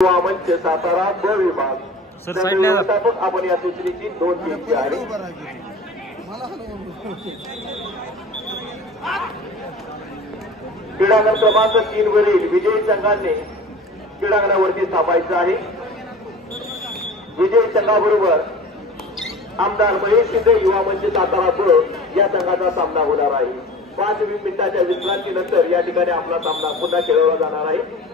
मंच सातारा ब विभाग व्यवस्थापक आपण या सूचनेची नोंद घ्यायची आहे। क्रीडांगण क्रमांक 3 वरील विजयी संघाने क्रीडांगणावरती थांबायचं आहे। विजयी संघाबरोबर आमदार महेश शिंदे युवा मंच सातारा ब या संघाचा सामना होणार आहे। 5 मिनिटाच्या विश्रांतीनंतर या ठिकाणी आपला सामना पुन्हा खेळवला जाणार आहे।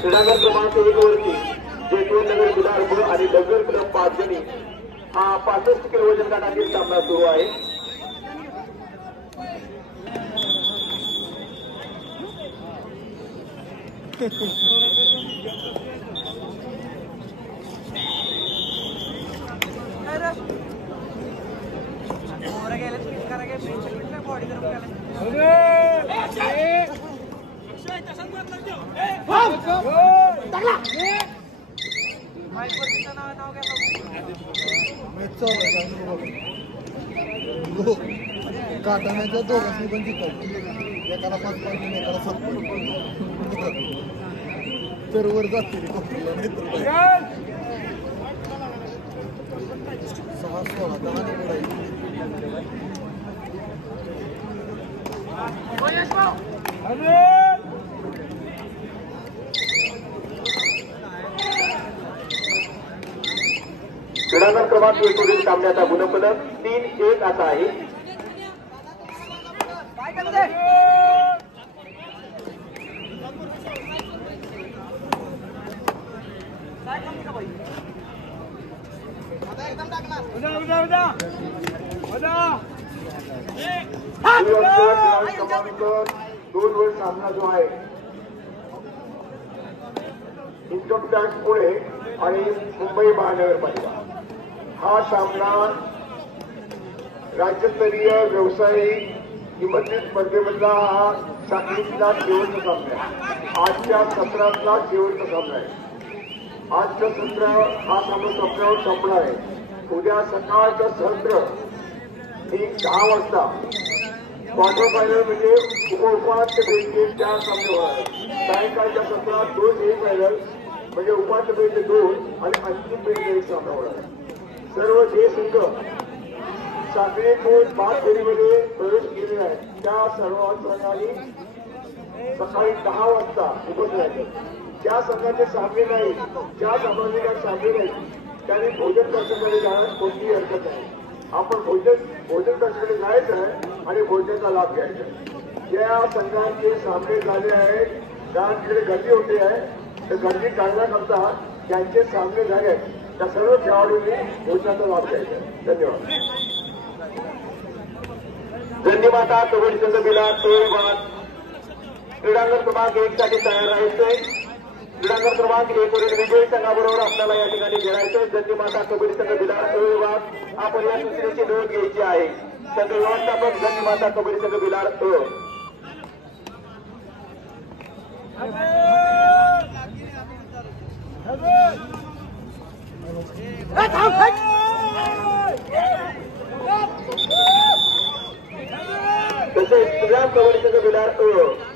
क्रीडांगण क्रमांक 1 वरती जयपूर नगर बिलार ब आणि डगर क्लब 5 जणी हा 65 किलो वजन गटातील सामना सुरू आहे। काटाण्याच्या दोघांनी पण जिंकतात, एकाला 5 पॉईंट एकाला 7 पॉईंट तर वर जाते 6-16 क्रीडांगण क्रमांक 1 वरील सामन्याचा गुणफलक 3-1 असा आहे। क्रमांक 2 वर सामना जो आहे इन्कम टॅक्स पुणे आणि मुंबई महानगरपालिका हा सामना राज्यस्तरीय व्यावसायिक निबंधित स्पर्धेमधला हा साखळीतला शेवटचा सामना आहे। आजच्या सत्रातला शेवटचा सामना आहे। आजचं सत्र हा सामना संपल्यावर संपणार आहे। उद्या सकाळचं सत्र ठीक 10 वाजता क्वार्टर फायनल म्हणजे उपउपांत्य फेरीचे 4 सामने होणार आहेत। सायंकाळच्या सत्रात 2 सेमीफायनल म्हणजे उपांत्य फेरीचे 2 आणि अंतिम फेरीचे 1 सामना होणार आहे। सर्व जे संघ साखळीतून 5 फेरीमध्ये प्रवेश केले आहेत त्या सर्व संघांनी सकाळी 10 वाजता उपस्थित राहायचे। ज्या संघाचे सामने नाही, ज्या संबंधित सामने नाही त्यांनी भोजन दर्शनाकडे जाण्यास कोणतीही हरकत नाही। आपण भोजन दर्शनाकडे जायचं आहे आणि भोजनाचा लाभ घ्यायचा आहे। ज्या संघांचे सामने झाले आहेत कारण तिकडे गर्दी होते आहे, तर गर्दी टाळण्याकरता ज्यांचे सामने झाले आहेत त्या सर्व खेळाडूंनी भोजनाचा लाभ घ्यायचा आहे। धन्यवाद। धन्यवाद। कबड्डी संघ बिलार क्रीडांगण क्रमांक 1 साठी तयार राहायचंय। क्रीडांगण क्रमांक 1 वरील विजयी संघाबरोबर आपल्याला या ठिकाणी खेळायचंय। धन्यवाद। कबड्डी संघ बिलार विभाग आपण या सूचनेची नोंद घ्यायची आहे। संघ व्यवस्थापक धन्यवाद। कबड्डी संघ बिलार तसेच श्रीराम कबड्डी संघ बिलार